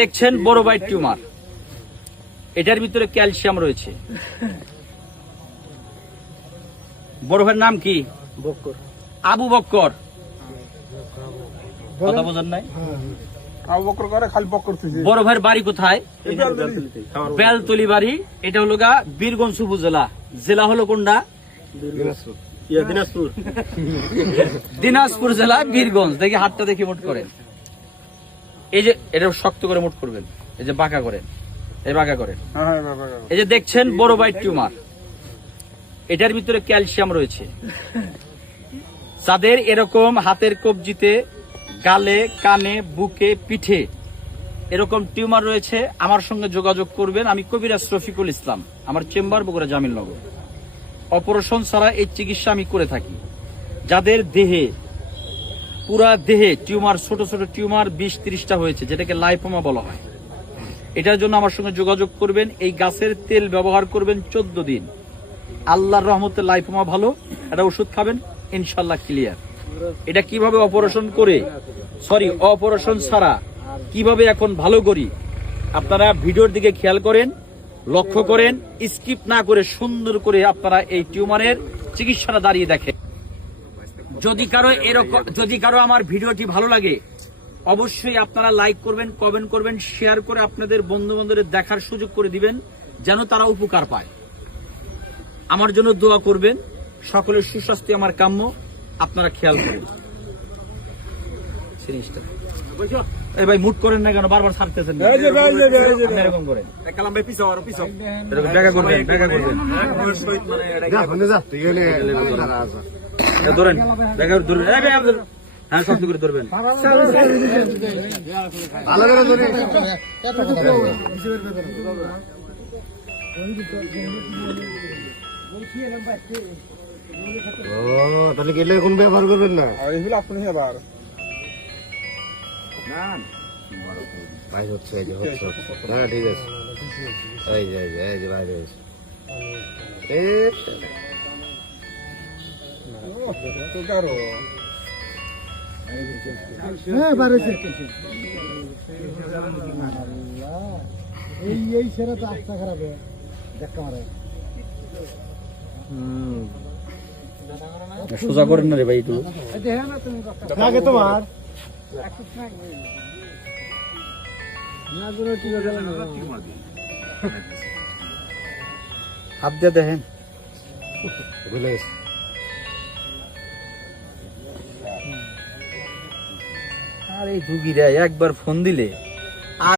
দেখছেন বড় ভাই টিউমার, এটার ভিতরে ক্যালসিয়াম রয়েছে। বড় ভাইয়ের নাম কি? আবু বক্কর। কথা বোঝেন নাই? বড় ভাইয়ের বাড়ি কোথায়? বেলতলি বাড়ি। এটা হলো গা বীরগঞ্জ উপজেলা। জেলা হলো কোনটা? দিনাজপুর জেলা বীরগঞ্জ। দেখি হাতটা দেখি মোট করেন। এই যে এটা শক্ত করে মোট করবেন, এই যে বাঁকা করেন, এই বাঁকা করেন। এই যে দেখছেন বড় ভাই টিউমার, এটার ভিতরে ক্যালসিয়াম রয়েছে। যাদের এরকম হাতের কবজিতে, গালে, কানে, বুকে, পিঠে এরকম টিউমার রয়েছে, আমার সঙ্গে যোগাযোগ করবেন। আমি কবিরাজ রফিকুল ইসলাম, আমার চেম্বার বগুড়া জামিলনগর। অপারেশন ছাড়া এই চিকিৎসা আমি করে থাকি। যাদের দেহে, পুরা দেহে টিউমার, ছোট ছোট টিউমার 20-30টা হয়েছে, যেটাকে লাইপোমা বলা হয়, এটার জন্য আমার সঙ্গে যোগাযোগ করবেন। এই গাছের তেল ব্যবহার করবেন 14 দিন। আল্লাহর রহমতে লাইপোমা ভালো, এটা ওষুধ খাবেন, ইনশাল্লাহ ক্লিয়ার। এটা কিভাবে অপারেশন করে, অপারেশন ছাড়া কিভাবে এখন ভালো করি, আপনারা ভিডিওর দিকে খেয়াল করেন, লক্ষ্য করেন, স্কিপ না করে সুন্দর করে আপনারা এই টিউমারের চিকিৎসাটা দাঁড়িয়ে দেখেন। যদি কারো আমার ভিডিওটি ভালো লাগে, অবশ্যই আপনারা লাইক করবেন, কমেন্ট করবেন, শেয়ার করে আপনাদের বন্ধু বান্ধবদের দেখার সুযোগ করে দিবেন, যেন তারা উপকার পায়। আমার জন্য দোয়া করবেন। সকলের সুস্বাস্থ্য আমার কাম্য, আপনারা খেয়াল করুন জিনিসটা। এই ভাই মুট করেন না কেন, বারবার ছাড়তেছেন? এরকম করেন, দেখা করবেন, দেখা করবেন, ধরেন, দেখা ধরবেন। হ্যাঁ, শক্ত করে ধরবেন। তাহলে গেলে এখন ব্যবহার করবেন না? ভাই হচ্ছে, না ঠিক আছে, এই যে বাইরে হয়েছে। এই সেরা তো আস্থা খারাপ দেখা মারে। সোজা করেন না রে ভাই, একটু তোমার হাত দিয়ে দেখেন। আর এই রুগীরা একবার ফোন দিলে